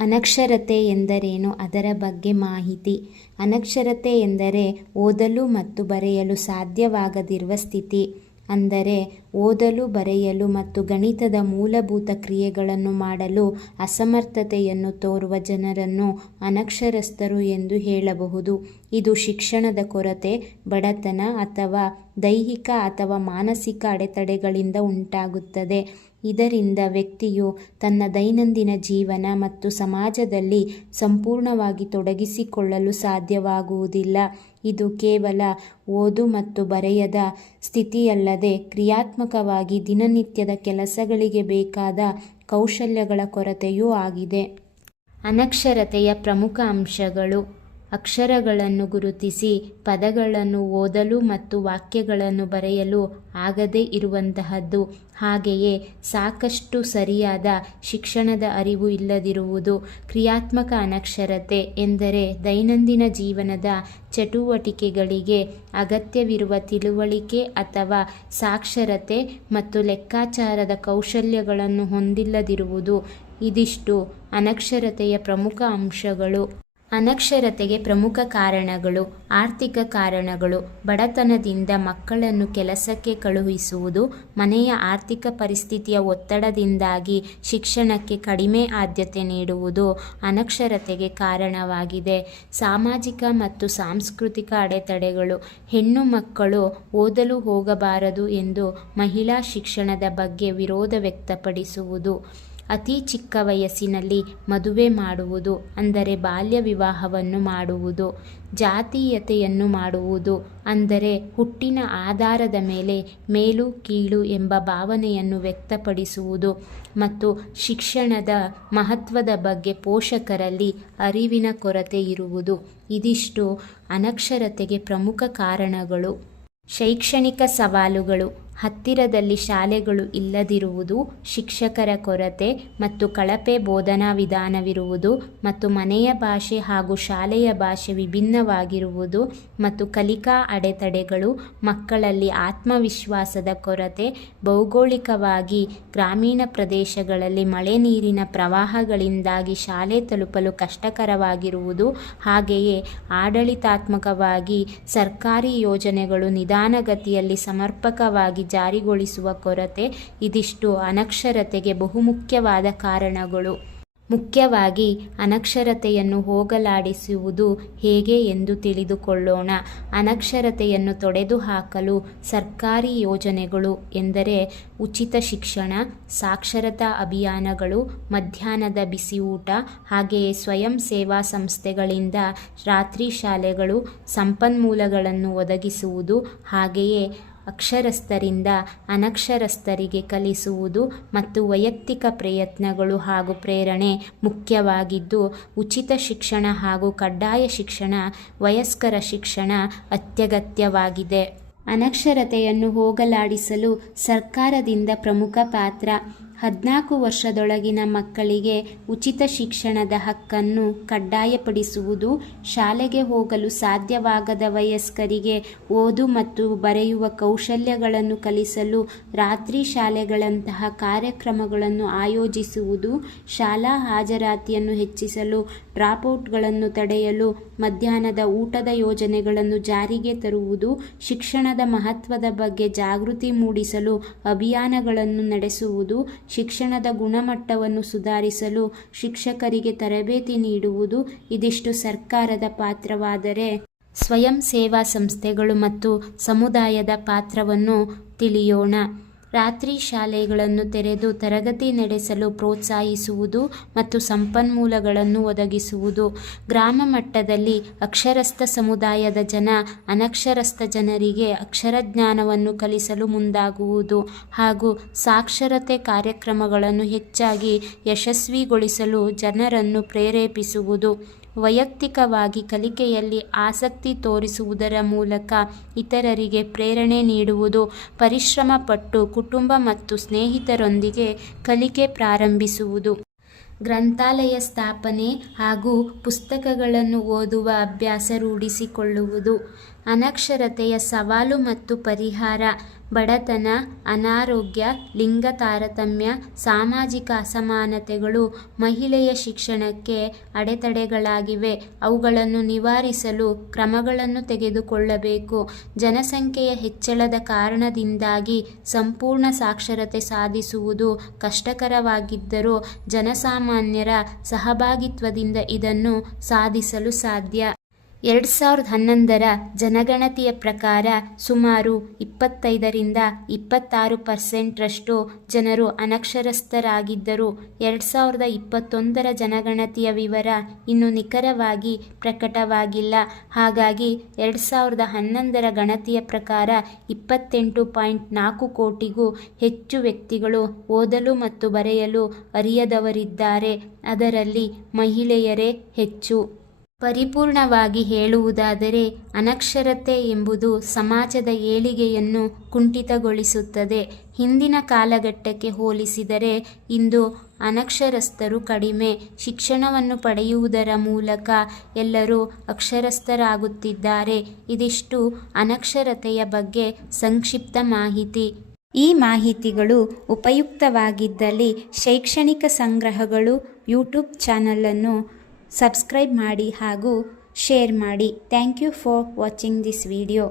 ಅನಕ್ಷರತೆ ಎಂದರೇನು? ಅದರ ಬಗ್ಗೆ ಮಾಹಿತಿ. ಅನಕ್ಷರತೆ ಎಂದರೆ ಓದಲು ಮತ್ತು ಬರೆಯಲು ಸಾಧ್ಯವಾಗದಿರುವ ಸ್ಥಿತಿ. ಅಂದರೆ ಓದಲು, ಬರೆಯಲು ಮತ್ತು ಗಣಿತದ ಮೂಲಭೂತ ಕ್ರಿಯೆಗಳನ್ನು ಮಾಡಲು ಅಸಮರ್ಥತೆಯನ್ನು ತೋರುವ ಜನರನ್ನು ಅನಕ್ಷರಸ್ಥರು ಎಂದು ಹೇಳಬಹುದು. ಇದು ಶಿಕ್ಷಣದ ಕೊರತೆ, ಬಡತನ ಅಥವಾ ದೈಹಿಕ ಅಥವಾ ಮಾನಸಿಕ ಅಡೆತಡೆಗಳಿಂದ ಉಂಟಾಗುತ್ತದೆ. ಇದರಿಂದ ವ್ಯಕ್ತಿಯು ತನ್ನ ದೈನಂದಿನ ಜೀವನ ಮತ್ತು ಸಮಾಜದಲ್ಲಿ ಸಂಪೂರ್ಣವಾಗಿ ತೊಡಗಿಸಿಕೊಳ್ಳಲು ಸಾಧ್ಯವಾಗುವುದಿಲ್ಲ. ಇದು ಕೇವಲ ಓದು ಮತ್ತು ಬರೆಯದ ಸ್ಥಿತಿಯಲ್ಲದೆ ಕ್ರಿಯಾತ್ಮಕವಾಗಿ ದಿನನಿತ್ಯದ ಕೆಲಸಗಳಿಗೆ ಬೇಕಾದ ಕೌಶಲ್ಯಗಳ ಕೊರತೆಯೂ ಆಗಿದೆ. ಅನಕ್ಷರತೆಯ ಪ್ರಮುಖ ಅಂಶಗಳು: ಅಕ್ಷರಗಳನ್ನು ಗುರುತಿಸಿ ಪದಗಳನ್ನು ಓದಲು ಮತ್ತು ವಾಕ್ಯಗಳನ್ನು ಬರೆಯಲು ಆಗದೇ ಇರುವಂತಹದ್ದು. ಹಾಗೆಯೇ ಸಾಕಷ್ಟು ಸರಿಯಾದ ಶಿಕ್ಷಣದ ಅರಿವು ಇಲ್ಲದಿರುವುದು. ಕ್ರಿಯಾತ್ಮಕ ಅನಕ್ಷರತೆ ಎಂದರೆ ದೈನಂದಿನ ಜೀವನದ ಚಟುವಟಿಕೆಗಳಿಗೆ ಅಗತ್ಯವಿರುವ ತಿಳುವಳಿಕೆ ಅಥವಾ ಸಾಕ್ಷರತೆ ಮತ್ತು ಲೆಕ್ಕಾಚಾರದ ಕೌಶಲ್ಯಗಳನ್ನು ಹೊಂದಿಲ್ಲದಿರುವುದು. ಇದಿಷ್ಟು ಅನಕ್ಷರತೆಯ ಪ್ರಮುಖ ಅಂಶಗಳು. ಅನಕ್ಷರತೆಗೆ ಪ್ರಮುಖ ಕಾರಣಗಳು: ಆರ್ಥಿಕ ಕಾರಣಗಳು. ಬಡತನದಿಂದ ಮಕ್ಕಳನ್ನು ಕೆಲಸಕ್ಕೆ ಕಳುಹಿಸುವುದು, ಮನೆಯ ಆರ್ಥಿಕ ಪರಿಸ್ಥಿತಿಯ ಒತ್ತಡದಿಂದಾಗಿ ಶಿಕ್ಷಣಕ್ಕೆ ಕಡಿಮೆ ಆದ್ಯತೆ ನೀಡುವುದು ಅನಕ್ಷರತೆಗೆ ಕಾರಣವಾಗಿದೆ. ಸಾಮಾಜಿಕ ಮತ್ತು ಸಾಂಸ್ಕೃತಿಕ ಅಡೆತಡೆಗಳು. ಹೆಣ್ಣು ಮಕ್ಕಳು ಓದಲು ಹೋಗಬಾರದು ಎಂದು ಮಹಿಳಾ ಶಿಕ್ಷಣದ ಬಗ್ಗೆ ವಿರೋಧ ವ್ಯಕ್ತಪಡಿಸುವುದು. ಅತಿ ಚಿಕ್ಕ ವಯಸ್ಸಿನಲ್ಲಿ ಮದುವೆ ಮಾಡುವುದು, ಅಂದರೆ ಬಾಲ್ಯ ವಿವಾಹವನ್ನು ಮಾಡುವುದು. ಜಾತೀಯತೆಯನ್ನು ಮಾಡುವುದು, ಅಂದರೆ ಹುಟ್ಟಿನ ಆಧಾರದ ಮೇಲೆ ಮೇಲು ಕೀಳು ಎಂಬ ಭಾವನೆಯನ್ನು ವ್ಯಕ್ತಪಡಿಸುವುದು. ಮತ್ತು ಶಿಕ್ಷಣದ ಮಹತ್ವದ ಬಗ್ಗೆ ಪೋಷಕರಲ್ಲಿ ಅರಿವಿನ ಕೊರತೆ ಇರುವುದು. ಇದಿಷ್ಟು ಅನಕ್ಷರತೆಗೆ ಪ್ರಮುಖ ಕಾರಣಗಳು. ಶೈಕ್ಷಣಿಕ ಸವಾಲುಗಳು: ಹತ್ತಿರದಲ್ಲಿ ಶಾಲೆಗಳು ಇಲ್ಲದಿರುವುದು, ಶಿಕ್ಷಕರ ಕೊರತೆ ಮತ್ತು ಕಳಪೆ ಬೋಧನಾ ವಿಧಾನವಿರುವುದು, ಮತ್ತು ಮನೆಯ ಭಾಷೆ ಹಾಗೂ ಶಾಲೆಯ ಭಾಷೆ ವಿಭಿನ್ನವಾಗಿರುವುದು, ಮತ್ತು ಕಲಿಕಾ ಅಡೆತಡೆಗಳು. ಮಕ್ಕಳಲ್ಲಿ ಆತ್ಮವಿಶ್ವಾಸದ ಕೊರತೆ. ಭೌಗೋಳಿಕವಾಗಿ ಗ್ರಾಮೀಣ ಪ್ರದೇಶಗಳಲ್ಲಿ ಮಳೆ ನೀರಿನ ಪ್ರವಾಹಗಳಿಂದಾಗಿ ಶಾಲೆ ತಲುಪಲು ಕಷ್ಟಕರವಾಗಿರುವುದು. ಹಾಗೆಯೇ ಆಡಳಿತಾತ್ಮಕವಾಗಿ ಸರ್ಕಾರಿ ಯೋಜನೆಗಳು ನಿಧಾನಗತಿಯಲ್ಲಿ ಸಮರ್ಪಕವಾಗಿ ಜಾರಿಗೊಳಿಸುವ ಕೊರತೆ. ಇದಿಷ್ಟು ಅನಕ್ಷರತೆಗೆ ಬಹುಮುಖ್ಯವಾದ ಕಾರಣಗಳು. ಮುಖ್ಯವಾಗಿ ಅನಕ್ಷರತೆಯನ್ನು ಹೋಗಲಾಡಿಸುವುದು ಹೇಗೆ ಎಂದು ತಿಳಿದುಕೊಳ್ಳೋಣ. ಅನಕ್ಷರತೆಯನ್ನು ತೊಡೆದುಹಾಕಲು ಸರ್ಕಾರಿ ಯೋಜನೆಗಳು ಎಂದರೆ ಉಚಿತ ಶಿಕ್ಷಣ, ಸಾಕ್ಷರತಾ ಅಭಿಯಾನಗಳು, ಮಧ್ಯಾಹ್ನದ ಬಿಸಿಯೂಟ, ಹಾಗೆಯೇ ಸ್ವಯಂ ಸೇವಾ ಸಂಸ್ಥೆಗಳಿಂದ ರಾತ್ರಿ ಶಾಲೆಗಳು, ಸಂಪನ್ಮೂಲಗಳನ್ನು ಒದಗಿಸುವುದು, ಹಾಗೆಯೇ ಅಕ್ಷರಸ್ಥರಿಂದ ಅನಕ್ಷರಸ್ಥರಿಗೆ ಕಲಿಸುವುದು ಮತ್ತು ವೈಯಕ್ತಿಕ ಪ್ರಯತ್ನಗಳು ಹಾಗೂ ಪ್ರೇರಣೆ ಮುಖ್ಯವಾಗಿದ್ದು, ಉಚಿತ ಶಿಕ್ಷಣ ಹಾಗೂ ಕಡ್ಡಾಯ ಶಿಕ್ಷಣ, ವಯಸ್ಕರ ಶಿಕ್ಷಣ ಅತ್ಯಗತ್ಯವಾಗಿದೆ. ಅನಕ್ಷರತೆಯನ್ನು ಹೋಗಲಾಡಿಸಲು ಸರ್ಕಾರದಿಂದ ಪ್ರಮುಖ ಪಾತ್ರ. 14 ವರ್ಷದೊಳಗಿನ ಮಕ್ಕಳಿಗೆ ಉಚಿತ ಶಿಕ್ಷಣದ ಹಕ್ಕನ್ನು ಕಡ್ಡಾಯಪಡಿಸುವುದು. ಶಾಲೆಗೆ ಹೋಗಲು ಸಾಧ್ಯವಾಗದ ವಯಸ್ಕರಿಗೆ ಓದು ಮತ್ತು ಬರೆಯುವ ಕೌಶಲ್ಯಗಳನ್ನು ಕಲಿಸಲು ರಾತ್ರಿ ಶಾಲೆಗಳಂತಹ ಕಾರ್ಯಕ್ರಮಗಳನ್ನು ಆಯೋಜಿಸುವುದು. ಶಾಲಾ ಹಾಜರಾತಿಯನ್ನು ಹೆಚ್ಚಿಸಲು ಡ್ರಾಪ್ಔಟ್ಗಳನ್ನು ತಡೆಯಲು ಮಧ್ಯಾಹ್ನದ ಊಟದ ಯೋಜನೆಗಳನ್ನು ಜಾರಿಗೆ ತರುವುದು. ಶಿಕ್ಷಣದ ಮಹತ್ವದ ಬಗ್ಗೆ ಜಾಗೃತಿ ಮೂಡಿಸಲು ಅಭಿಯಾನಗಳನ್ನು ನಡೆಸುವುದು. ಶಿಕ್ಷಣದ ಗುಣಮಟ್ಟವನ್ನು ಸುಧಾರಿಸಲು ಶಿಕ್ಷಕರಿಗೆ ತರಬೇತಿ ನೀಡುವುದು. ಇದಿಷ್ಟು ಸರ್ಕಾರದ ಪಾತ್ರವಾದರೆ, ಸ್ವಯಂ ಸೇವಾ ಸಂಸ್ಥೆಗಳು ಮತ್ತು ಸಮುದಾಯದ ಪಾತ್ರವನ್ನು ತಿಳಿಯೋಣ. ರಾತ್ರಿ ಶಾಲೆಗಳನ್ನು ತೆರೆದು ತರಗತಿ ನಡೆಸಲು ಪ್ರೋತ್ಸಾಹಿಸುವುದು ಮತ್ತು ಸಂಪನ್ಮೂಲಗಳನ್ನು ಒದಗಿಸುವುದು. ಗ್ರಾಮ ಮಟ್ಟದಲ್ಲಿ ಅಕ್ಷರಸ್ಥ ಸಮುದಾಯದ ಜನ ಅನಕ್ಷರಸ್ಥ ಜನರಿಗೆ ಅಕ್ಷರಜ್ಞಾನವನ್ನು ಕಲಿಸಲು ಮುಂದಾಗುವುದು ಹಾಗೂ ಸಾಕ್ಷರತೆ ಕಾರ್ಯಕ್ರಮಗಳನ್ನು ಹೆಚ್ಚಾಗಿ ಯಶಸ್ವಿಗೊಳಿಸಲು ಜನರನ್ನು ಪ್ರೇರೇಪಿಸುವುದು. ವೈಯಕ್ತಿಕವಾಗಿ ಕಲಿಕೆಯಲ್ಲಿ ಆಸಕ್ತಿ ತೋರಿಸುವುದರ ಮೂಲಕ ಇತರರಿಗೆ ಪ್ರೇರಣೆ ನೀಡುವುದು. ಪರಿಶ್ರಮ ಪಟ್ಟು ಕುಟುಂಬ ಮತ್ತು ಸ್ನೇಹಿತರೊಂದಿಗೆ ಕಲಿಕೆ ಪ್ರಾರಂಭಿಸುವುದು. ಗ್ರಂಥಾಲಯ ಸ್ಥಾಪನೆ ಹಾಗೂ ಪುಸ್ತಕಗಳನ್ನು ಓದುವ ಅಭ್ಯಾಸ ರೂಢಿಸಿಕೊಳ್ಳುವುದು. ಅನಕ್ಷರತೆಯ ಸವಾಲು ಮತ್ತು ಪರಿಹಾರ. ಬಡತನ, ಅನಾರೋಗ್ಯ, ಲಿಂಗ ತಾರತಮ್ಯ, ಸಾಮಾಜಿಕ ಅಸಮಾನತೆಗಳು ಮಹಿಳೆಯ ಶಿಕ್ಷಣಕ್ಕೆ ಅಡೆತಡೆಗಳಾಗಿವೆ. ಅವುಗಳನ್ನು ನಿವಾರಿಸಲು ಕ್ರಮಗಳನ್ನು ತೆಗೆದುಕೊಳ್ಳಬೇಕು. ಜನಸಂಖ್ಯೆಯ ಹೆಚ್ಚಳದ ಕಾರಣದಿಂದಾಗಿ ಸಂಪೂರ್ಣ ಸಾಕ್ಷರತೆ ಸಾಧಿಸುವುದು ಕಷ್ಟಕರವಾಗಿದ್ದರೂ ಜನಸಾಮಾನ್ಯರ ಸಹಭಾಗಿತ್ವದಿಂದ ಇದನ್ನು ಸಾಧಿಸಲು ಸಾಧ್ಯ. 2011ರ ಜನಗಣತಿಯ ಪ್ರಕಾರ ಸುಮಾರು 25-26% ಜನರು ಅನಕ್ಷರಸ್ಥರಾಗಿದ್ದರು. 2021ರ ಜನಗಣತಿಯ ವಿವರ ಇನ್ನೂ ನಿಖರವಾಗಿ ಪ್ರಕಟವಾಗಿಲ್ಲ. ಹಾಗಾಗಿ 2011ರ ಗಣತಿಯ ಪ್ರಕಾರ 28.4 ಕೋಟಿಗೂ ಹೆಚ್ಚು ವ್ಯಕ್ತಿಗಳು ಓದಲು ಮತ್ತು ಬರೆಯಲು ಅರಿಯದವರಿದ್ದಾರೆ. ಅದರಲ್ಲಿ ಮಹಿಳೆಯರೇ ಹೆಚ್ಚು. ಪರಿಪೂರ್ಣವಾಗಿ ಹೇಳುವುದಾದರೆ ಅನಕ್ಷರತೆ ಎಂಬುದು ಸಮಾಜದ ಏಳಿಗೆಯನ್ನು ಕುಂಠಿತಗೊಳಿಸುತ್ತದೆ. ಹಿಂದಿನ ಕಾಲಘಟ್ಟಕ್ಕೆ ಹೋಲಿಸಿದರೆ ಇಂದು ಅನಕ್ಷರಸ್ಥರು ಕಡಿಮೆ. ಶಿಕ್ಷಣವನ್ನು ಪಡೆಯುವುದರ ಮೂಲಕ ಎಲ್ಲರೂ ಅಕ್ಷರಸ್ಥರಾಗುತ್ತಿದ್ದಾರೆ. ಇದಿಷ್ಟು ಅನಕ್ಷರತೆಯ ಬಗ್ಗೆ ಸಂಕ್ಷಿಪ್ತ ಮಾಹಿತಿ. ಈ ಮಾಹಿತಿಗಳು ಉಪಯುಕ್ತವಾಗಿದ್ದಲ್ಲಿ ಶೈಕ್ಷಣಿಕ ಸಂಗ್ರಹಗಳು ಯೂಟ್ಯೂಬ್ ಚಾನಲನ್ನು ಸಬ್ಸ್ಕ್ರೈಬ್ ಮಾಡಿ ಹಾಗೂ ಶೇರ್ ಮಾಡಿ. Thank you for watching this video.